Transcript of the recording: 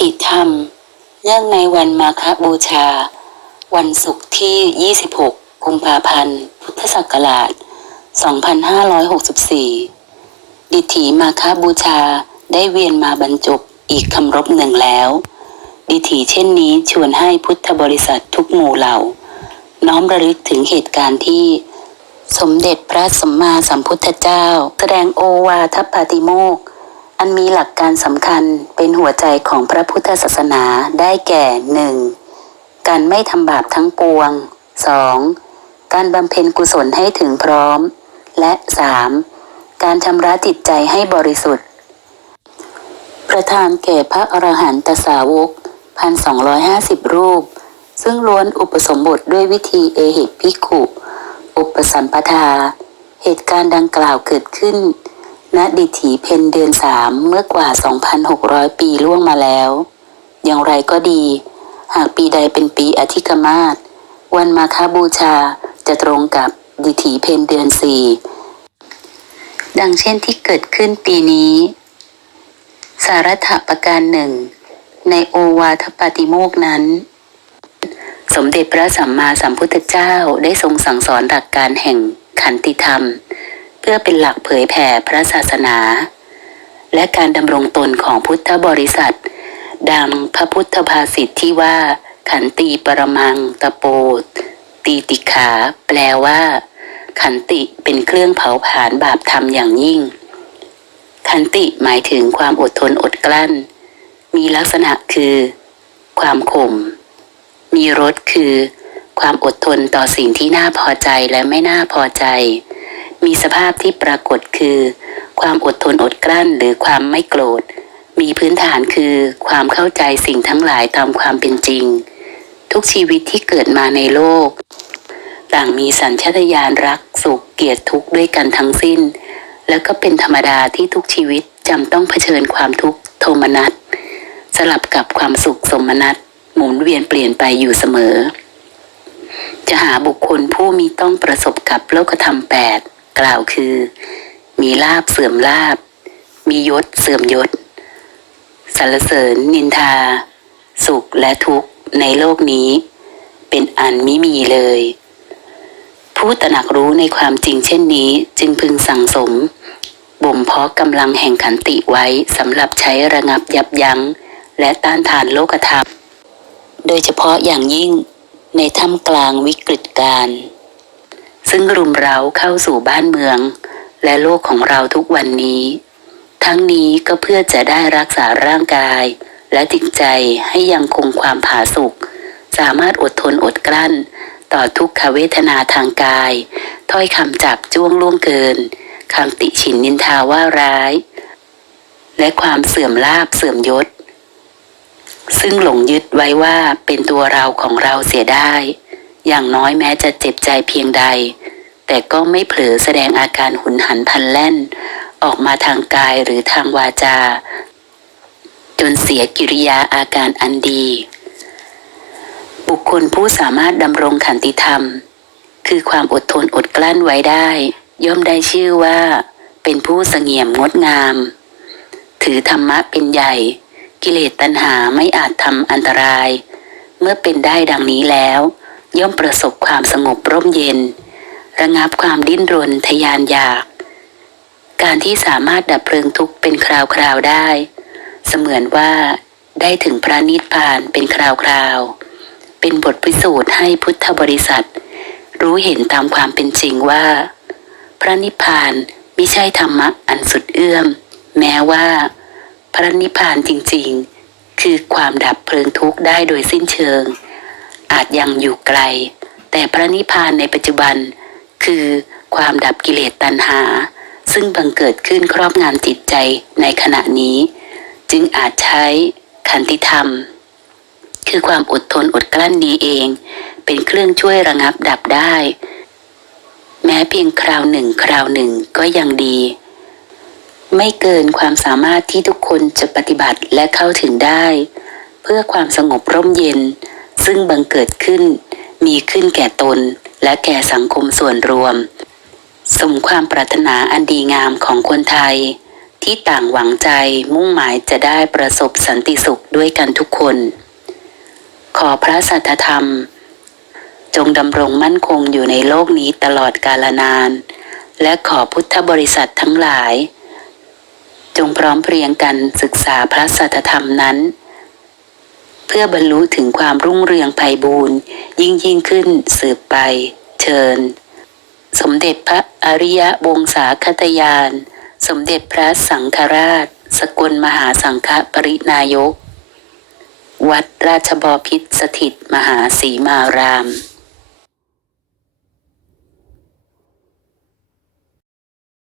ฏิธรรม เนื่องในวันมาฆบูชา วันศุกร์ที่ 26 กุมภาพันธ์ พุทธศักราช 2564 ดิถีมาฆบูชาได้เวียนมาบรรจบอีกคำรบหนึ่งแล้ว ดิถีเช่นนี้ชวนให้พุทธบริษัททุกหมู่เหล่า น้อมระลึกถึงเหตุการณ์ที่สมเด็จพระสัมมาสัมพุทธเจ้า แสดงโอวาทปาติโมกข อันมีหลักการสำคัญเป็นหัวใจของพระพุทธศาสนาได้แก่หนึ่งการไม่ทำบาปทั้งปวง 2. การบำเพ็ญกุศลให้ถึงพร้อม และ 3. การชำระจิตใจให้บริสุทธิ์ ประธานแก่พระอรหันตสาวก 1,250 รูป ซึ่งล้วนอุปสมบทด้วยวิธีเอหิภิกขุ อุปสัมปทา เหตุการณ์ดังกล่าวเกิดขึ้น ณดิถีเพนเดือนสามเมื่อกว่า 2,600 ปีล่วงมาแล้ว อย่างไรก็ดี หากปีใดเป็นปีอธิกมาศวันมาคาบูชาจะตรงกับดิถีเพนเดือนสี่ดังเช่นที่เกิดขึ้นปีนี้ สารัฐประการหนึ่ง ในโอวาทปาติโมกนั้น สมเด็จพระสัมมาสัมพุทธเจ้าได้ทรงสั่งสอนหลักการแห่งขันติธรรม เพื่อเป็นหลักเผยแผ่พระศาสนา และการดำรงตนของพุทธบริษัท ดังพระพุทธภาษิตที่ว่า ขันติปรมังตะโปตีติขา แปลว่า ขันติเป็นเครื่องเผาผลาญบาปธรรมอย่างยิ่ง ขันติหมายถึงความอดทนอดกลั้น มีลักษณะคือ ความข่ม มีรสคือ ความอดทนต่อสิ่งที่น่าพอใจและไม่น่าพอใจ มีสภาพที่ปรากฏคือ ความอดทนอดกลั้นหรือความไม่โกรธ มีพื้นฐานคือความเข้าใจสิ่งทั้งหลายตามความเป็นจริง ทุกชีวิตที่เกิดมาในโลก ต่างมีสัญชาตญาณรักสุขเกลียดทุกข์ด้วยกันทั้งสิ้น แล้วก็เป็นธรรมดาที่ทุกชีวิตจำต้องเผชิญความทุกข์โทมนัสสลับกับความสุขสมนัตหมุนเวียนเปลี่ยนไปอยู่เสมอ จะหาบุคคลผู้มีต้องประสบกับโลกธรรมแปด กล่าวคือ มีลาบเสื่อมลาบ มียศเสื่อมยศสรรเสริญนินทา สุขและทุกข์ในโลกนี้ เป็นอันมิมีเลย ผู้ตระหนักรู้ในความจริงเช่นนี้จึงพึงสั่งสม บ่มเพาะกำลังแห่งขันติไว้สำหรับใช้ระงับยับยั้ง และต้านทานโลกธรรม โดยเฉพาะอย่างยิ่งในท่ามกลางวิกฤตการณ์ ซึ่งรุมเร้าเข้าสู่บ้านเมือง และโลกของเราทุกวันนี้ ทั้งนี้ก็เพื่อจะได้รักษาร่างกาย และจิตใจให้ยังคงความผาสุกสามารถอดทนอดกลั้น ต่อทุกขเวทนาทางกาย ถ้อยคำจับจ้วงล่วงเกินคำติฉินนินทาว่าร้าย และความเสื่อมลาบเสื่อมยศ ซึ่งหลงยึดไว้ว่าเป็นตัวเราของเราเสียได้ อย่างน้อยแม้จะเจ็บใจเพียงใด แต่ก็ไม่เผลอแสดงอาการหุนหันพลันแล่น ออกมาทางกายหรือทางวาจา จนเสียกิริยาอาการอันดี บุคคลผู้สามารถดำรงขันติธรรม คือความอดทนอดกลั้นไว้ได้ ย่อมได้ชื่อว่า เป็นผู้เสงี่ยมงดงาม ถือธรรมะเป็นใหญ่ กิเลสตัณหาไม่อาจทำอันตราย เมื่อเป็นได้ดังนี้แล้ว ย่อมประสบความสงบร่มเย็น ระงับความดิ้นรนทยานอยาก การที่สามารถดับเพลิงทุกข์เป็นคราวๆได้ เสมือนว่าได้ถึงพระนิพพานเป็นคราวๆ เป็นบทพิสูจน์ให้พุทธบริษัท รู้เห็นตามความเป็นจริงว่า พระนิพพานไม่ใช่ธรรมะอันสุดเอื้อม แม้ว่า พระนิพพานจริงๆ คือความดับเพลิงทุกข์ได้โดยสิ้นเชิง อาจยังอยู่ไกล แต่พระนิพพานในปัจจุบัน คือความดับกิเลสตัณหา ซึ่งบังเกิดขึ้นครอบงำจิตใจในขณะนี้ จึงอาจใช้ขันติธรรม คือความอดทนอดกลั้นนี้เอง เป็นเครื่องช่วยระงับดับได้ แม้เพียงคราวหนึ่งคราวหนึ่งก็ยังดี ไม่เกินความสามารถที่ทุกคนจะปฏิบัติและเข้าถึงได้ เพื่อความสงบร่มเย็น ซึ่งบังเกิดขึ้นมีขึ้นแก่ตน และแก่สังคมส่วนรวม สมความปรารถนาอันดีงามของคนไทย ที่ต่างหวังใจมุ่งหมายจะได้ประสบสันติสุขด้วยกันทุกคน ขอพระสัทธรรม จงดำรงมั่นคงอยู่ในโลกนี้ตลอดกาลนาน และขอพุทธบริษัททั้งหลาย จงพร้อมเพรียงกันศึกษาพระสัทธรรมนั้น พื่อบรรลุถึงความรุ่งเรืองไพบูรณ์ยิ่งยิ่งขึ้นสืบไป เชิญ สมเด็จพระอริยวงศาคตยาน สมเด็จพระสังฆราช สกลมหาสังฆปรินายก วัดราชบอพิษสถิตมหาสีมาราม